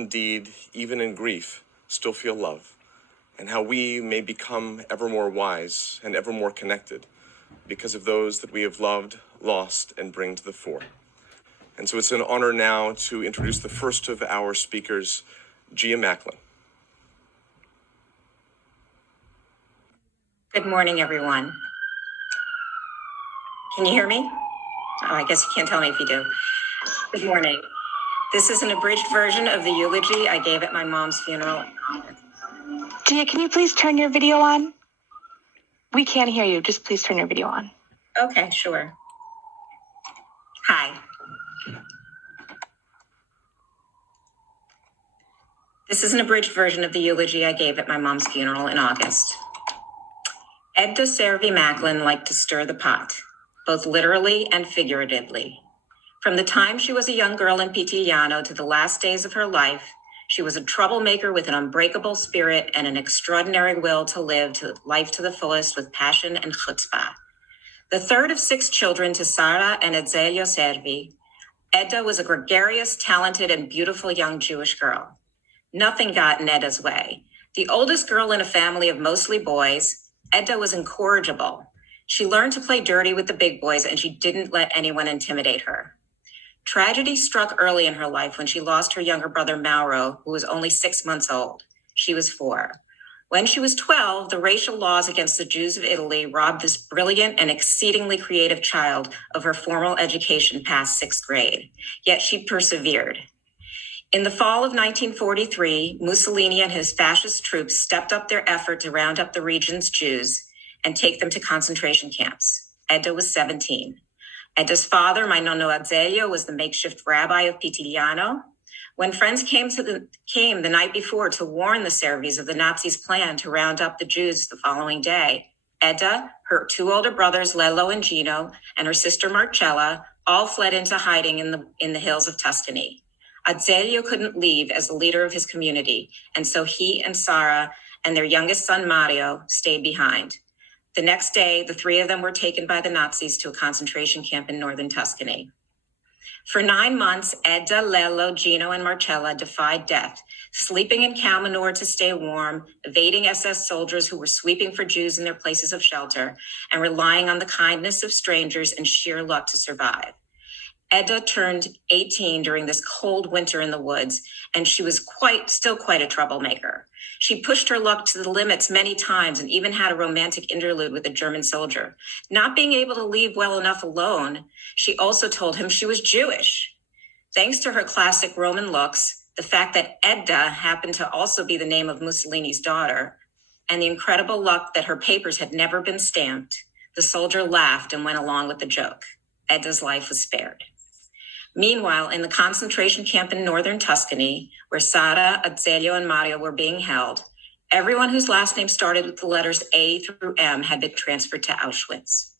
indeed, even in grief, still feel love, and how we may become ever more wise and ever more connected because of those that we have loved, lost, and bring to the fore. And so it's an honor now to introduce the first of our speakers, Gia Macklin. Good morning, everyone. Can you hear me? Oh, I guess you can't tell me if you do. Good morning. This is an abridged version of the eulogy I gave at my mom's funeral. Gia, can you please turn your video on? We can't hear you. Just please turn your video on. Okay, sure. Hi. This is an abridged version of the eulogy I gave at my mom's funeral in August. Edda Servi Macklin liked to stir the pot, both literally and figuratively. From the time she was a young girl in Pitigliano to the last days of her life, she was a troublemaker with an unbreakable spirit and an extraordinary will to live life to the fullest with passion and chutzpah. The third of 6 children to Sara and Azeglio Servi, Edda was a gregarious, talented, and beautiful young Jewish girl. Nothing got in Edda's way. The oldest girl in a family of mostly boys, Edda was incorrigible. She learned to play dirty with the big boys, and she didn't let anyone intimidate her. Tragedy struck early in her life when she lost her younger brother Mauro, who was only 6 months old. She was 4. When she was 12, the racial laws against the Jews of Italy robbed this brilliant and exceedingly creative child of her formal education past 6th grade. Yet she persevered. In the fall of 1943, Mussolini and his fascist troops stepped up their effort to round up the region's Jews and take them to concentration camps. Edda was 17. Edda's father, my nonno Azeglio, was the makeshift rabbi of Pitigliano. When friends came the night before to warn the Servis of the Nazis' plan to round up the Jews the following day, Edda, her 2 older brothers, Lello and Gino, and her sister Marcella, all fled into hiding in the hills of Tuscany. Azeglio couldn't leave as the leader of his community, and so he and Sara and their youngest son Mario stayed behind. The next day, the 3 of them were taken by the Nazis to a concentration camp in northern Tuscany. For 9 months, Edda, Lello, Gino, and Marcella defied death, sleeping in cow manure to stay warm, evading SS soldiers who were sweeping for Jews in their places of shelter, and relying on the kindness of strangers and sheer luck to survive. Edda turned 18 during this cold winter in the woods, and she was still quite a troublemaker. She pushed her luck to the limits many times and even had a romantic interlude with a German soldier. Not being able to leave well enough alone, she also told him she was Jewish. Thanks to her classic Roman looks, the fact that Edda happened to also be the name of Mussolini's daughter, and the incredible luck that her papers had never been stamped, the soldier laughed and went along with the joke. Edda's life was spared. Meanwhile, in the concentration camp in northern Tuscany, where Sara, Azeglio, and Mario were being held, everyone whose last name started with the letters A through M had been transferred to Auschwitz.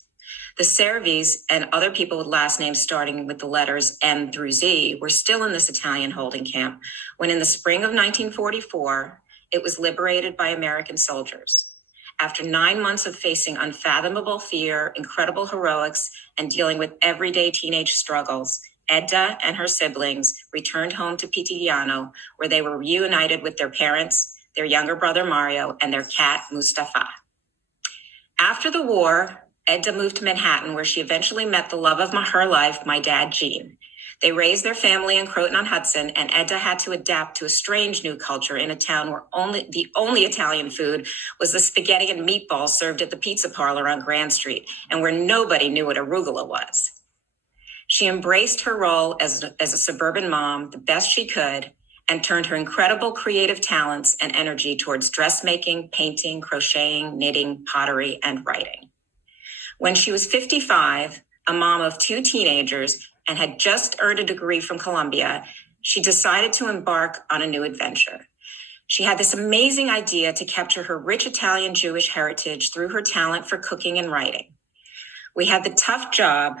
The Servis and other people with last names starting with the letters M through Z were still in this Italian holding camp when in the spring of 1944, it was liberated by American soldiers. After 9 months of facing unfathomable fear, incredible heroics, and dealing with everyday teenage struggles, Edda and her siblings returned home to Pitigliano, where they were reunited with their parents, their younger brother Mario, and their cat Mustafa. After the war, Edda moved to Manhattan, where she eventually met the love of her life, my dad, Gene. They raised their family in Croton-on-Hudson, and Edda had to adapt to a strange new culture in a town where the only Italian food was the spaghetti and meatballs served at the pizza parlor on Grand Street, and where nobody knew what arugula was. She embraced her role as a suburban mom the best she could and turned her incredible creative talents and energy towards dressmaking, painting, crocheting, knitting, pottery, and writing. When she was 55, a mom of 2 teenagers, and had just earned a degree from Columbia, she decided to embark on a new adventure. She had this amazing idea to capture her rich Italian Jewish heritage through her talent for cooking and writing. We had the tough job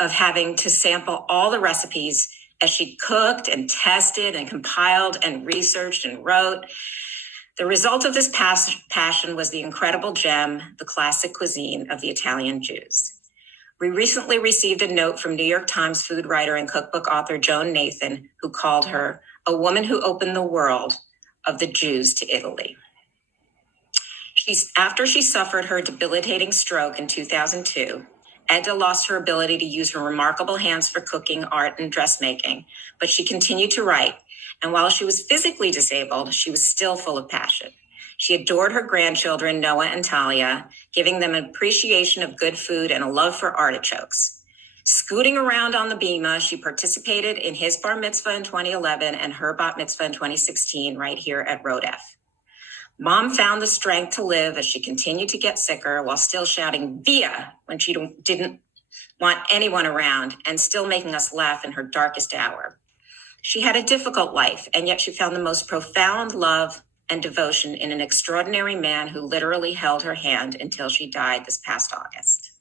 of having to sample all the recipes as she cooked and tested and compiled and researched and wrote. The result of this passion was the incredible gem, the classic cuisine of the Italian Jews. We recently received a note from New York Times food writer and cookbook author Joan Nathan, who called her a woman who opened the world of the Jews to Italy. After she suffered her debilitating stroke in 2002, Edda lost her ability to use her remarkable hands for cooking, art, and dressmaking, but she continued to write. And while she was physically disabled, she was still full of passion. She adored her grandchildren, Noah and Talia, giving them an appreciation of good food and a love for artichokes. Scooting around on the bima, she participated in his bar mitzvah in 2011 and her bat mitzvah in 2016 right here at Rodef. Mom found the strength to live as she continued to get sicker while still shouting "Via" when she didn't want anyone around and still making us laugh in her darkest hour. She had a difficult life, and yet she found the most profound love and devotion in an extraordinary man who literally held her hand until she died this past August.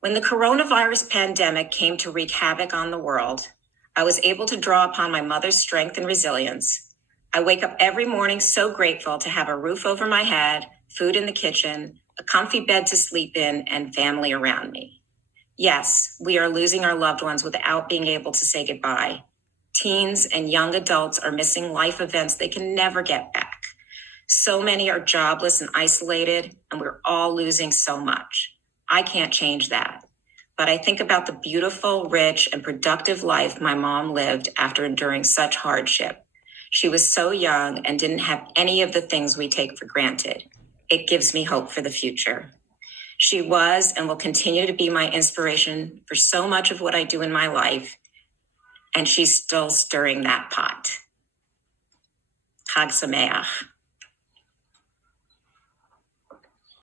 When the coronavirus pandemic came to wreak havoc on the world, I was able to draw upon my mother's strength and resilience. I wake up every morning so grateful to have a roof over my head, food in the kitchen, a comfy bed to sleep in, and family around me. Yes, we are losing our loved ones without being able to say goodbye. Teens and young adults are missing life events they can never get back. So many are jobless and isolated, and we're all losing so much. I can't change that. But I think about the beautiful, rich, and productive life my mom lived after enduring such hardship. She was so young and didn't have any of the things we take for granted. It gives me hope for the future. She was and will continue to be my inspiration for so much of what I do in my life, and she's still stirring that pot. Chag Sameach.